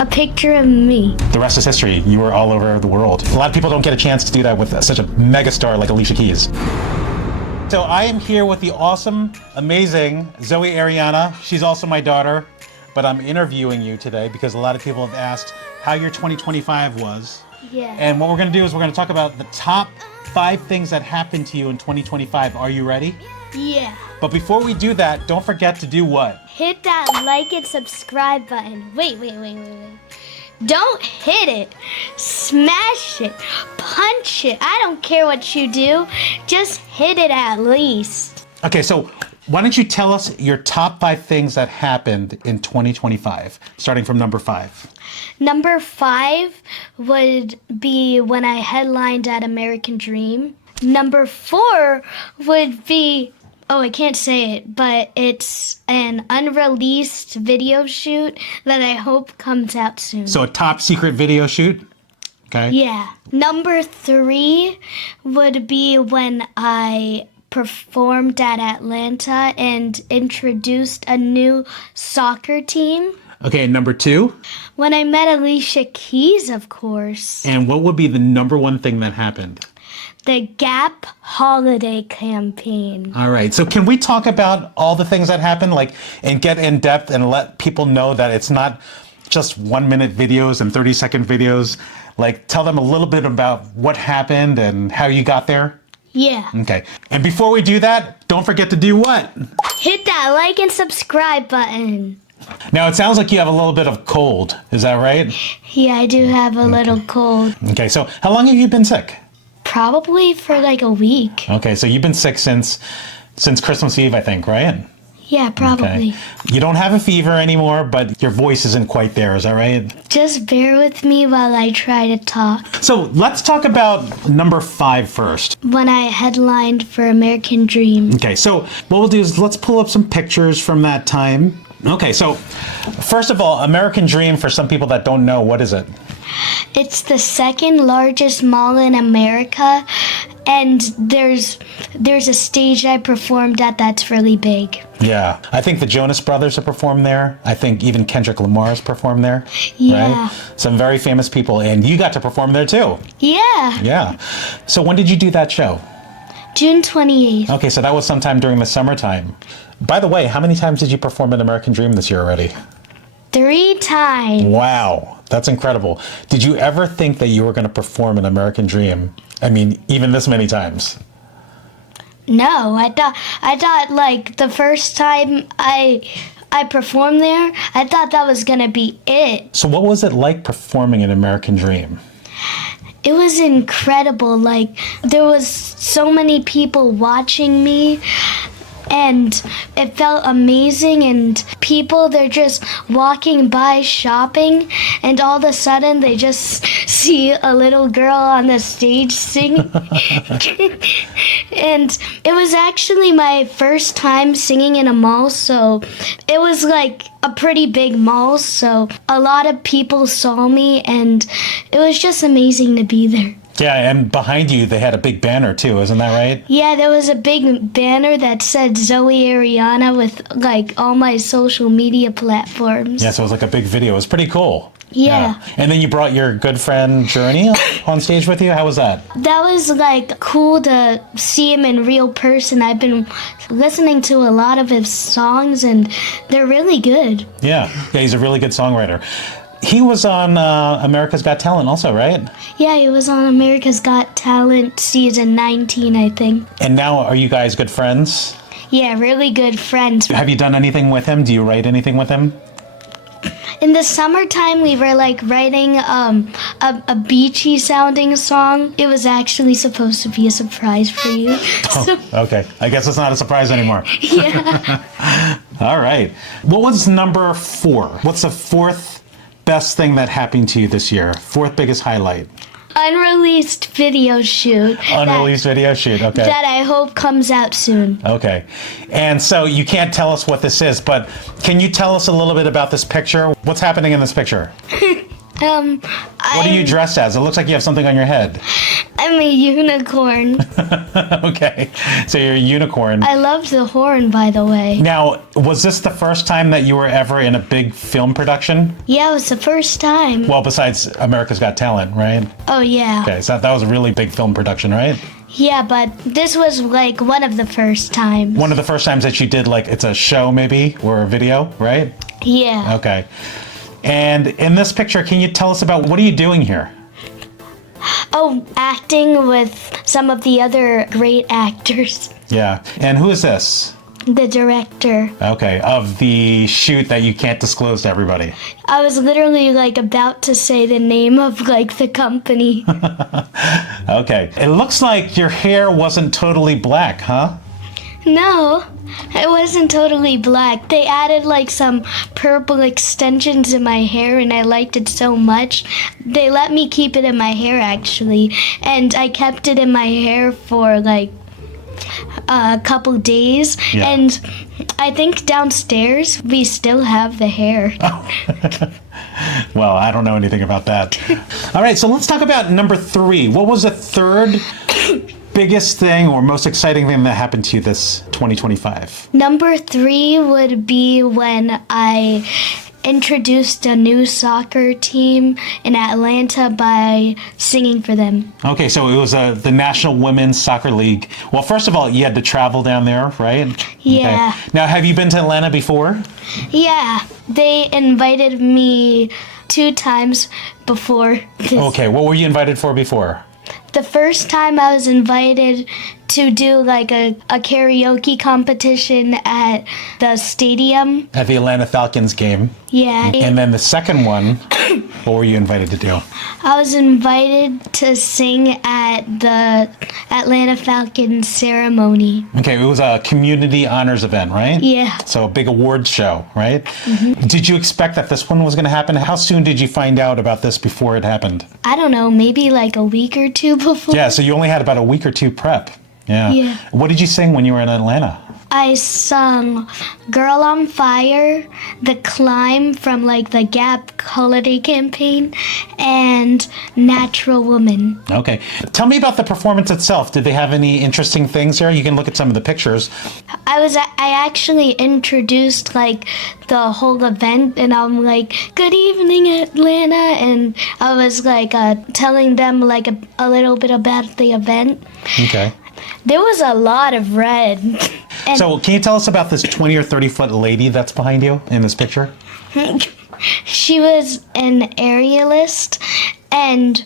A picture of me. The rest is history. You were all over the world. A lot of people don't get a chance to do that with such a megastar like Alicia Keys. So I am here with the awesome, amazing Zoe Erianna. She's also my daughter, but I'm interviewing you today because a lot of people have asked how your 2025 was. Yeah. And what we're going to do is we're going to talk about the top 5 things that happened to you in 2025. Are you ready? Yeah. But before we do that, don't forget to do what? Hit that like and subscribe button. Wait. Don't hit it. Smash it. Punch it. I don't care what you do. Just hit it at least. Okay, so why don't you tell us your top 5 things that happened in 2025, starting from number 5. Number 5 would be when I headlined at American Dream. Number 4 would be, I can't say it, but it's an unreleased video shoot that I hope comes out soon. So a top secret video shoot? Okay. Yeah. Number 3 would be when I performed at Atlanta and introduced a new soccer team. Okay, number 2? When I met Alicia Keys, of course. And what would be the number 1 thing that happened? The Gap holiday campaign. All right, so can we talk about all the things that happened, and get in depth and let people know that it's not just 1-minute videos and 30-second videos? Tell them a little bit about what happened and how you got there? Yeah. Okay, and before we do that, don't forget to do what? Hit that like and subscribe button. Now, it sounds like you have a little bit of cold. Is that right? Yeah, I do have a little cold. Okay, so how long have you been sick? Probably for a week. Okay, so you've been sick since Christmas Eve, I think, right? Yeah, probably. Okay. You don't have a fever anymore, but your voice isn't quite there. Is that right? Just bear with me while I try to talk. So let's talk about number 5 first. When I headlined for American Dream. Okay, so what we'll do is let's pull up some pictures from that time. Okay, so first of all, American Dream, for some people that don't know, what is it? It's the second largest mall in America, and there's a stage I performed at that's really big. Yeah, I think the Jonas Brothers have performed there. I think even Kendrick Lamar has performed there. Yeah. Right? Some very famous people, and you got to perform there too. Yeah. Yeah. So when did you do that show? June 28th. Okay, so that was sometime during the summertime. By the way, how many times did you perform at American Dream this year already? 3 times. Wow, that's incredible. Did you ever think that you were going to perform in American Dream? I mean, even this many times? No, I thought the first time I performed there, I thought that was going to be it. So what was it like performing in American Dream? It was incredible. There was so many people watching me, and it felt amazing, and people, they're just walking by shopping, and all of a sudden they just see a little girl on the stage singing. And it was actually my first time singing in a mall, so it was a pretty big mall, so a lot of people saw me, and it was just amazing to be there. Yeah, and behind you they had a big banner too, isn't that right? Yeah, there was a big banner that said Zoe Erianna with all my social media platforms. Yeah, so it was a big video. It was pretty cool. Yeah. And then you brought your good friend Journey on stage with you. How was that? That was cool to see him in real person. I've been listening to a lot of his songs, and they're really good. Yeah, he's a really good songwriter. He was on America's Got Talent also, right? Yeah, he was on America's Got Talent season 19, I think. And now are you guys good friends? Yeah, really good friends. Have you done anything with him? Do you write anything with him? In the summertime, we were writing a beachy sounding song. It was actually supposed to be a surprise for you. Okay. I guess it's not a surprise anymore. Yeah. All right. What was number 4? What's the 4th best thing that happened to you this year? 4th biggest highlight? Unreleased video shoot. Unreleased video shoot, okay. That I hope comes out soon. Okay. And so you can't tell us what this is, but can you tell us a little bit about this picture? What's happening in this picture? What are you dressed as? It looks like you have something on your head. I'm I'm a unicorn. Okay, so you're a unicorn. I love the horn, by the way. Now, was this the first time that you were ever in a big film production? Yeah, it was the first time. Well, besides America's Got Talent, right? Oh, yeah. Okay, so that was a really big film production, right? Yeah, but this was like one of the first times. One of the first times that you did, like, it's a show maybe, or a video, right? Yeah. Okay. And in this picture, can you tell us about what are you doing here? Oh, acting with some of the other great actors. Yeah. And who is this? The director. Okay, of the shoot that you can't disclose to everybody. I was literally like about to say the name of like the company. Okay. It looks like your hair wasn't totally black, huh? No, it wasn't totally black. They added like some purple extensions in my hair and I liked it so much. They let me keep it in my hair actually. And I kept it in my hair for like a couple days. Yeah. And I think downstairs we still have the hair. Well, I don't know anything about that. All right, so let's talk about number 3. What was the third biggest thing or most exciting thing that happened to you this 2025? Number 3 would be when I introduced a new soccer team in Atlanta by singing for them. Okay, so it was the National Women's Soccer League. Well, first of all, you had to travel down there, right? Yeah. Okay. Now, have you been to Atlanta before? Yeah, they invited me 2 times before this. Okay, what were you invited for before? The first time I was invited to do like a karaoke competition at the stadium. At the Atlanta Falcons game. Yeah. And then the second one, what were you invited to do? I was invited to sing at the Atlanta Falcons ceremony. Okay, it was a community honors event, right? Yeah. So a big awards show, right? Mm-hmm. Did you expect that this one was going to happen? How soon did you find out about this before it happened? I don't know, maybe like a week or 2 before. Yeah, so you only had about a week or 2 prep. Yeah. Yeah. What did you sing when you were in Atlanta? I sung Girl on Fire, The Climb from like the Gap holiday campaign, and Natural Woman. Okay. Tell me about the performance itself. Did they have any interesting things there? You can look at some of the pictures. I actually introduced like the whole event and I'm like, good evening Atlanta, and I was like telling them like a little bit about the event. Okay. There was a lot of red. And So can you tell us about this 20 or 30 foot lady that's behind you in this picture? she was an aerialist, and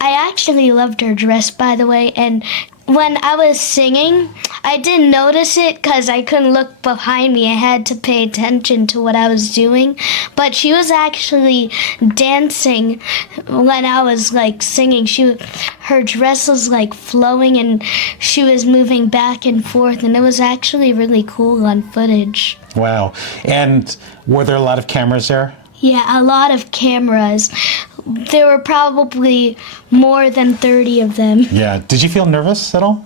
I actually loved her dress, by the way. And when I was singing, I didn't notice it because I couldn't look behind me. I had to pay attention to what I was doing. But she was actually dancing when I was like singing. Her dress was like flowing and she was moving back and forth, and it was actually really cool on footage. Wow. And were there a lot of cameras there? Yeah, a lot of cameras. There were probably more than 30 of them. Yeah. Did you feel nervous at all?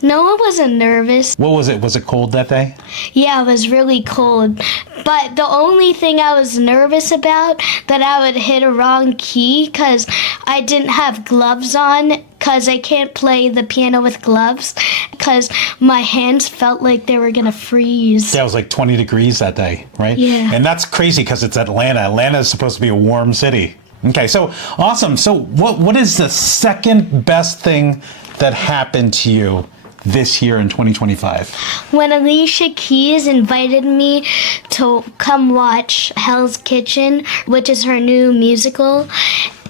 No, I wasn't nervous. What was it? Was it cold that day? Yeah, it was really cold. But the only thing I was nervous about, that I would hit a wrong key because I didn't have gloves on, because I can't play the piano with gloves, because my hands felt like they were going to freeze. Yeah, it was like 20 degrees that day, right? Yeah. And that's crazy because it's Atlanta. Atlanta is supposed to be a warm city. Okay, so awesome. So what is the second best thing that happened to you this year in 2025? When Alicia Keys invited me to come watch Hell's Kitchen, which is her new musical,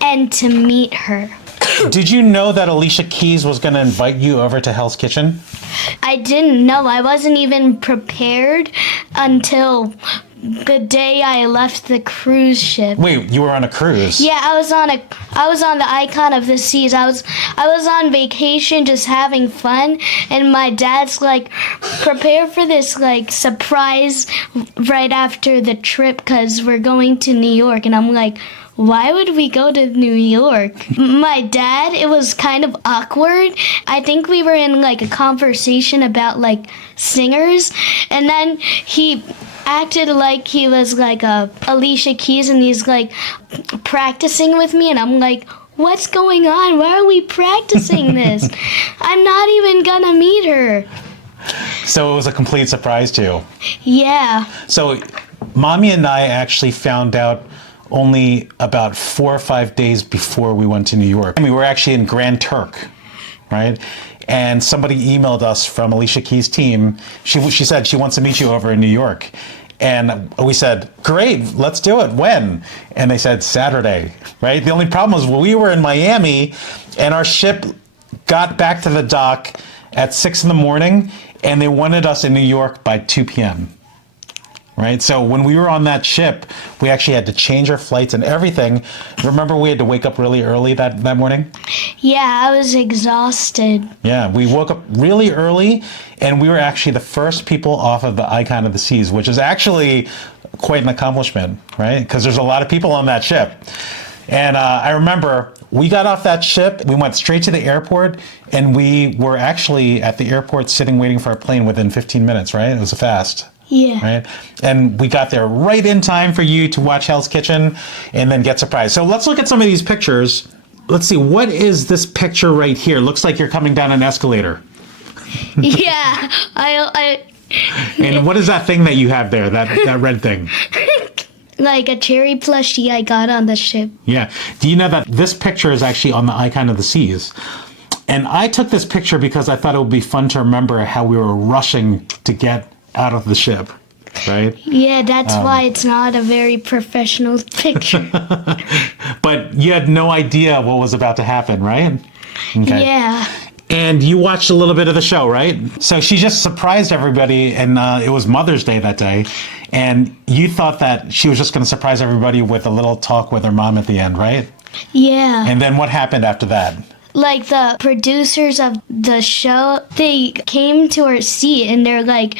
and to meet her. Did you know that Alicia Keys was going to invite you over to Hell's Kitchen? I didn't know. I wasn't even prepared until the day I left the cruise ship. Wait, you were on a cruise? Yeah, I was on the Icon of the Seas. I was on vacation just having fun, and my dad's like, prepare for this like surprise right after the trip cuz we're going to New York. And I'm like, why would we go to New York? My dad, it was kind of awkward. I think we were in like a conversation about like singers, and then he acted like he was like a Alicia Keys and he's like practicing with me, and I'm like, what's going on? Why are we practicing this? I'm not even gonna meet her. So it was a complete surprise to you. Yeah. So Mommy and I actually found out only about 4 or 5 days before we went to New York. We were actually in Grand Turk, right? And somebody emailed us from Alicia Keys' team. She said she wants to meet you over in New York. And we said, great, let's do it. When? And they said Saturday, right? The only problem was we were in Miami and our ship got back to the dock at 6 in the morning and they wanted us in New York by 2 p.m. Right? So when we were on that ship, we actually had to change our flights and everything. Remember we had to wake up really early that morning? Yeah, I was exhausted. Yeah, we woke up really early and we were actually the first people off of the Icon of the Seas, which is actually quite an accomplishment, right? Because there's a lot of people on that ship. And I remember we got off that ship, we went straight to the airport, and we were actually at the airport sitting waiting for our plane within 15 minutes, right? It was fast. Yeah. Right? And we got there right in time for you to watch Hell's Kitchen and then get surprised. So let's look at some of these pictures. Let's see, what is this picture right here? Looks like you're coming down an escalator. Yeah. And what is that thing that you have there, that red thing? Like a cherry plushie I got on the ship. Yeah. Do you know that this picture is actually on the Icon of the Seas? And I took this picture because I thought it would be fun to remember how we were rushing to get out of the ship, right? Yeah, that's why it's not a very professional picture. But you had no idea what was about to happen, right? Okay. Yeah. And you watched a little bit of the show, right? So she just surprised everybody, and it was Mother's Day that day. And you thought that she was just going to surprise everybody with a little talk with her mom at the end, right? Yeah. And then what happened after that? Like the producers of the show, they came to our seat and they're like,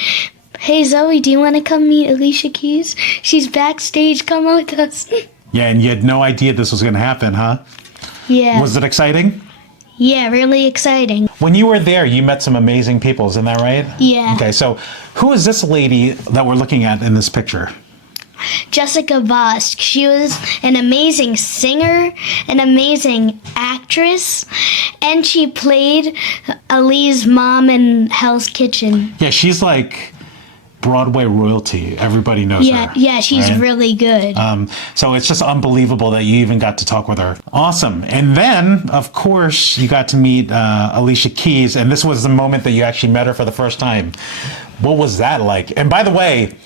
hey Zoe, do you want to come meet Alicia Keys? She's backstage, come with us. Yeah, and you had no idea this was going to happen, huh? Yeah. Was it exciting? Yeah, really exciting. When you were there, you met some amazing people, isn't that right? Yeah. Okay, so who is this lady that we're looking at in this picture? Jessica Vosk. She was an amazing singer, an amazing actress, and she played Ali's mom in Hell's Kitchen. Yeah, she's like Broadway royalty. Everybody knows her. Yeah, she's right? really good. So it's just unbelievable that you even got to talk with her. Awesome. And then, of course, you got to meet Alicia Keys, and this was the moment that you actually met her for the first time. What was that like? And by the way,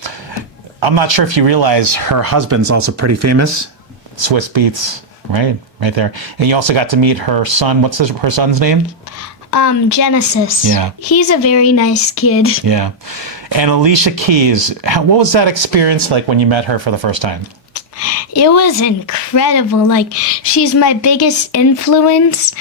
I'm not sure if you realize her husband's also pretty famous. Swiss Beats, right? Right there. And you also got to meet her son. What's her son's name? Genesis. Yeah. He's a very nice kid. Yeah. And Alicia Keys, what was that experience like when you met her for the first time? It was incredible. Like, she's my biggest influence,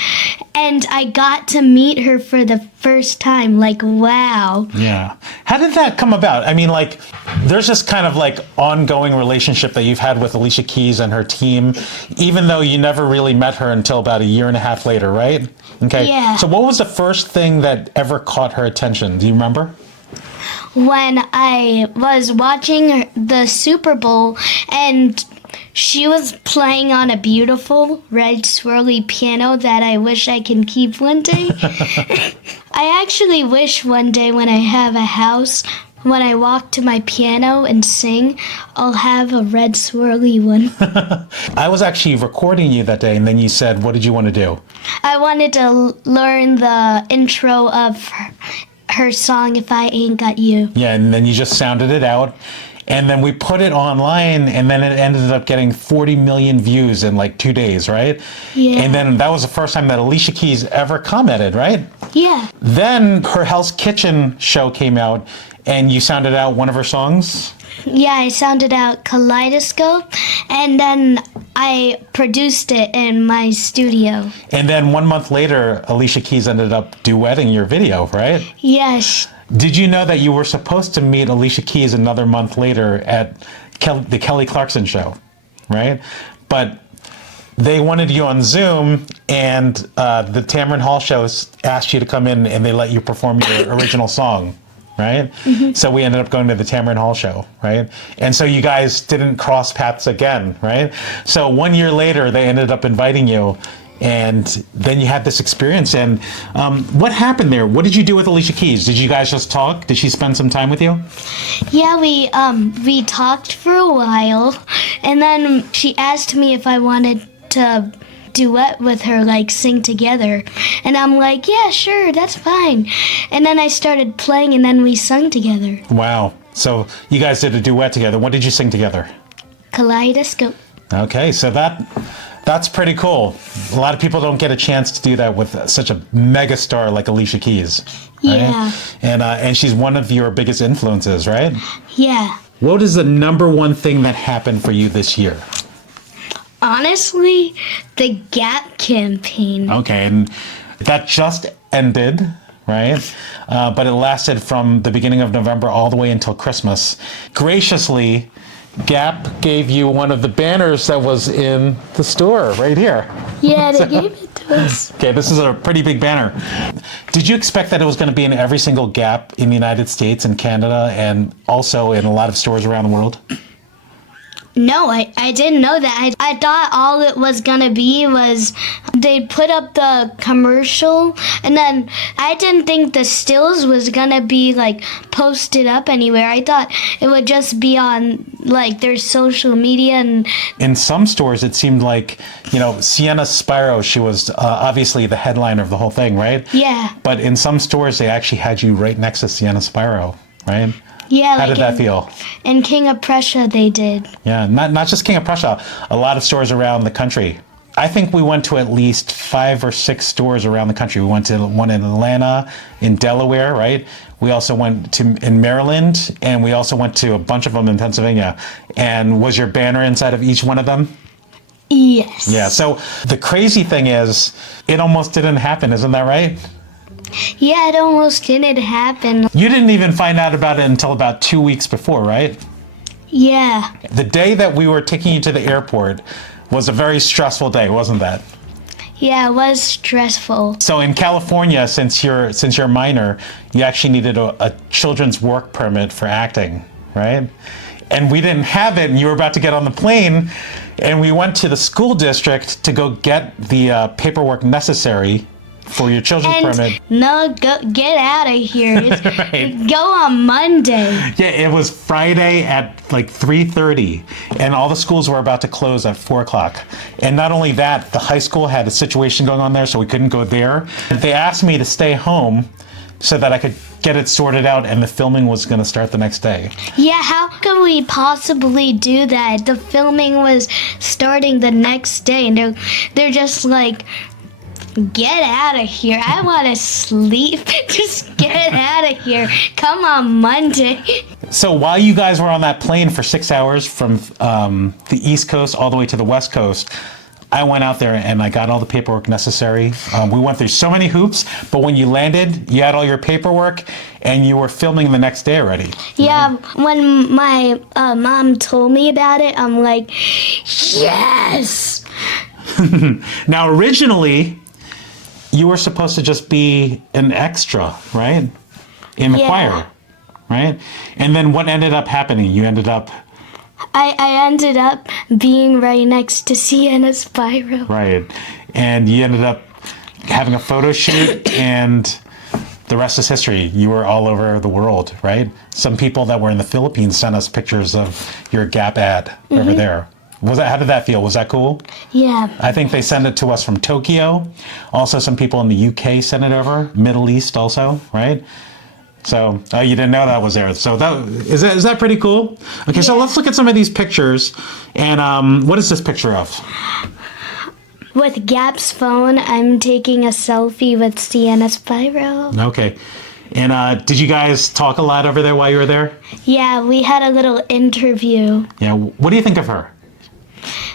and I got to meet her for the first time. Like, wow. Yeah. How did that come about? I mean, like, there's this kind of like ongoing relationship that you've had with Alicia Keys and her team, even though you never really met her until about a year and a half later, right? Okay. Yeah. So what was the first thing that ever caught her attention? Do you remember? When I was watching the Super Bowl and she was playing on a beautiful red swirly piano that I wish I can keep one day. I actually wish one day when I have a house, when I walk to my piano and sing, I'll have a red swirly one. I was actually recording you that day, and then you said, what did you want to do? I wanted to learn the intro of her song, If I Ain't Got You. Yeah, and then you just sounded it out. And then we put it online, and then it ended up getting 40 million views in like 2 days, right? Yeah. And then that was the first time that Alicia Keys ever commented, right? Yeah. Then her Hell's Kitchen show came out, and you sounded out one of her songs? Yeah, I sounded out Kaleidoscope, and then I produced it in my studio. And then 1 month later, Alicia Keys ended up duetting your video, right? Yes. Did you know that you were supposed to meet Alicia Keys another month later at the Kelly Clarkson show, right? But they wanted you on Zoom, and the Tamron Hall show asked you to come in, and they let you perform your original song, right? Mm-hmm. So we ended up going to the Tamron Hall show, right? And so you guys didn't cross paths again, right? So 1 year later, they ended up inviting you, and then you had this experience. And what happened there? What did you do with Alicia Keys? Did you guys just talk? Did she spend some time with you? Yeah, we talked for a while, and then she asked me if I wanted to duet with her, like sing together, and I'm like, yeah, sure, that's fine. And then I started playing, and then we sung together. Wow. So you guys did a duet together. What did you sing together? Kaleidoscope. Okay, so that's pretty cool. A lot of people don't get a chance to do that with such a mega star like Alicia Keys. Right? Yeah. And she's one of your biggest influences, right? Yeah. What is the number one thing that happened for you this year? Honestly, the Gap campaign. Okay, and that just ended, right? But it lasted from the beginning of November all the way until Christmas. Graciously, Gap gave you one of the banners that was in the store right here. Yeah, they gave it to us. Okay, this is a pretty big banner. Did you expect that it was going to be in every single Gap in the United States and Canada and also in a lot of stores around the world? No, I didn't know that. I thought all it was gonna be was they put up the commercial, and then I didn't think the stills was gonna be like posted up anywhere. I thought it would just be on like their social media. And in some stores it seemed like, Sienna Spiro, she was obviously the headliner of the whole thing, right? Yeah. But in some stores they actually had you right next to Sienna Spiro, right? Yeah. How did that feel? In King of Prussia they did. Yeah, not just King of Prussia, a lot of stores around the country. I think we went to at least 5 or 6 stores around the country. We went to one in Atlanta, in Delaware, right? We also went in Maryland, and we also went to a bunch of them in Pennsylvania. And was your banner inside of each one of them? Yes. Yeah, so the crazy thing is, it almost didn't happen, isn't that right? Yeah, it almost didn't happen. You didn't even find out about it until about 2 weeks before, right? Yeah. The day that we were taking you to the airport was a very stressful day, wasn't that? Yeah, it was stressful. So in California, since you're a minor, you actually needed a children's work permit for acting, right? And we didn't have it, and you were about to get on the plane, and we went to the school district to go get the paperwork necessary for your children's permit. No, get out of here. Right. Go on Monday. Yeah, it was Friday at like 3:30, and all the schools were about to close at 4 o'clock. And not only that, the high school had a situation going on there, so we couldn't go there. They asked me to stay home so that I could get it sorted out, and the filming was going to start the next day. Yeah, how can we possibly do that? The filming was starting the next day, and they're just like, get out of here. I want to sleep. Just get out of here. Come on Monday. So while you guys were on that plane for 6 hours from the East Coast all the way to the West Coast, I went out there and I got all the paperwork necessary. We went through so many hoops, but when you landed, you had all your paperwork and you were filming the next day already. Yeah, when my mom told me about it, I'm like, yes! Now, originally, you were supposed to just be an extra, right? In the choir, right? And then what ended up happening? You ended up... I ended up being right next to Sienna Spiro. Right. And you ended up having a photo shoot, and the rest is history. You were all over the world, right? Some people that were in the Philippines sent us pictures of your Gap ad over there. How did that feel? Was that cool? Yeah. I think they sent it to us from Tokyo. Also, some people in the UK sent it over. Middle East also, right? So, you didn't know that was there. So is that pretty cool? Okay, so let's look at some of these pictures. And what is this picture of? With Gap's phone, I'm taking a selfie with Sienna Spiro. Okay. And did you guys talk a lot over there while you were there? Yeah, we had a little interview. Yeah. What do you think of her?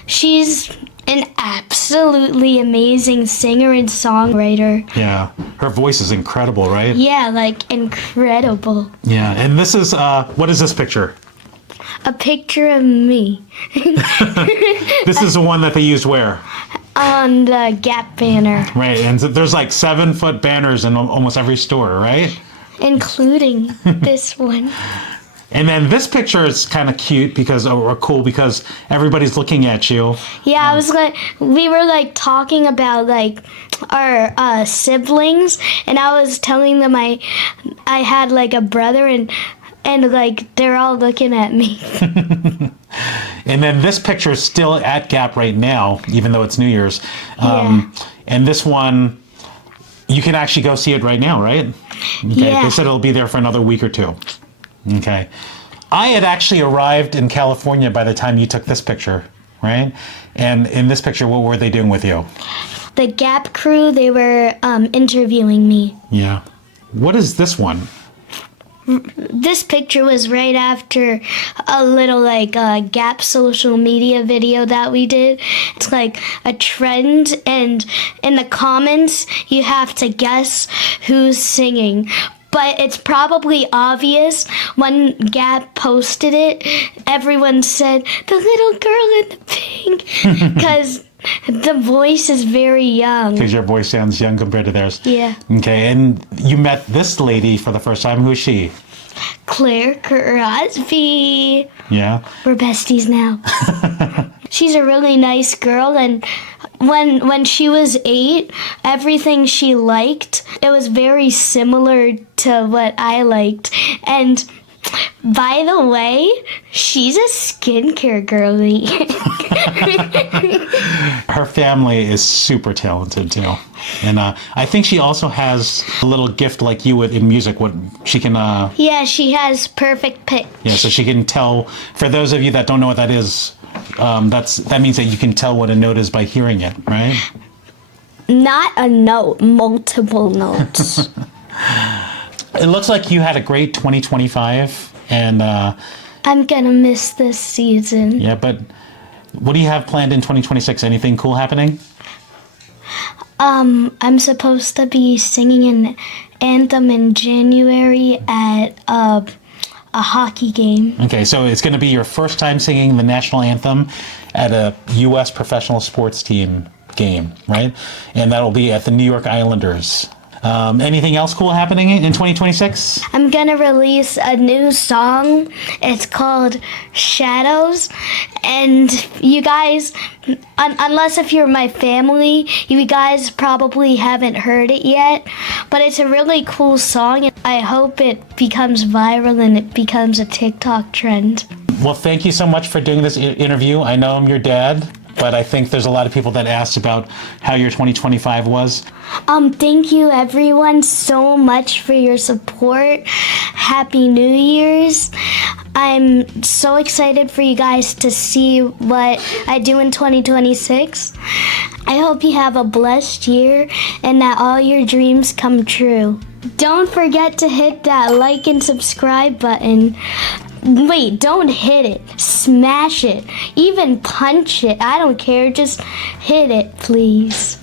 She's an absolutely amazing singer and songwriter. Yeah. Her voice is incredible, right? Yeah, like incredible. Yeah. And this is, what is this picture? A picture of me. This is the one that they used where? On the Gap banner. Right. And so there's like 7-foot banners in almost every store, right? Including this one. And then this picture is kind of cute or cool because everybody's looking at you. Yeah, we were like talking about like our siblings, and I was telling them I had like a brother, and like they're all looking at me. And then this picture is still at Gap right now, even though it's New Year's. Yeah. And this one, you can actually go see it right now, right? Okay. Yeah. They said it'll be there for another week or two. Okay. I had actually arrived in California by the time you took this picture, right? And in this picture, what were they doing with you? The Gap crew, they were interviewing me. Yeah. What is this one? This picture was right after a little like Gap social media video that we did. It's like a trend, and in the comments you have to guess who's singing. But it's probably obvious. When Gap posted it, everyone said, "The little girl in the pink," because the voice is very young. Because your voice sounds young compared to theirs. Yeah. Okay, and you met this lady for the first time. Who is she? Claire Crosby. Yeah. We're besties now. She's a really nice girl, and when she was 8, everything she liked, it was very similar to what I liked. And by the way, she's a skincare girly. Her family is super talented too, and I think she also has a little gift like you in music. What she can. Yeah, she has perfect pitch. Yeah, so she can tell. For those of you that don't know what that is, that means that you can tell what a note is by hearing it, right? Not a note, multiple notes. It looks like you had a great 2025, and I'm gonna miss this season. yeah, but what do you have planned in 2026? Anything cool happening? I'm supposed to be singing an anthem in January at a hockey game. Okay, so it's going to be your first time singing the national anthem at a U.S. professional sports team game, right? And that'll be at the New York Islanders. Anything else cool happening in 2026? I'm gonna release a new song. It's called Shadows. And you guys, unless if you're my family, you guys probably haven't heard it yet. But it's a really cool song. I hope it becomes viral and it becomes a TikTok trend. Well, thank you so much for doing this interview. I know I'm your dad, but I think there's a lot of people that asked about how your 2025 was. Thank you everyone so much for your support. Happy New Year's. I'm so excited for you guys to see what I do in 2026. I hope you have a blessed year and that all your dreams come true. Don't forget to hit that like and subscribe button. Wait, don't hit it. Smash it. Even punch it. I don't care. Just hit it, please.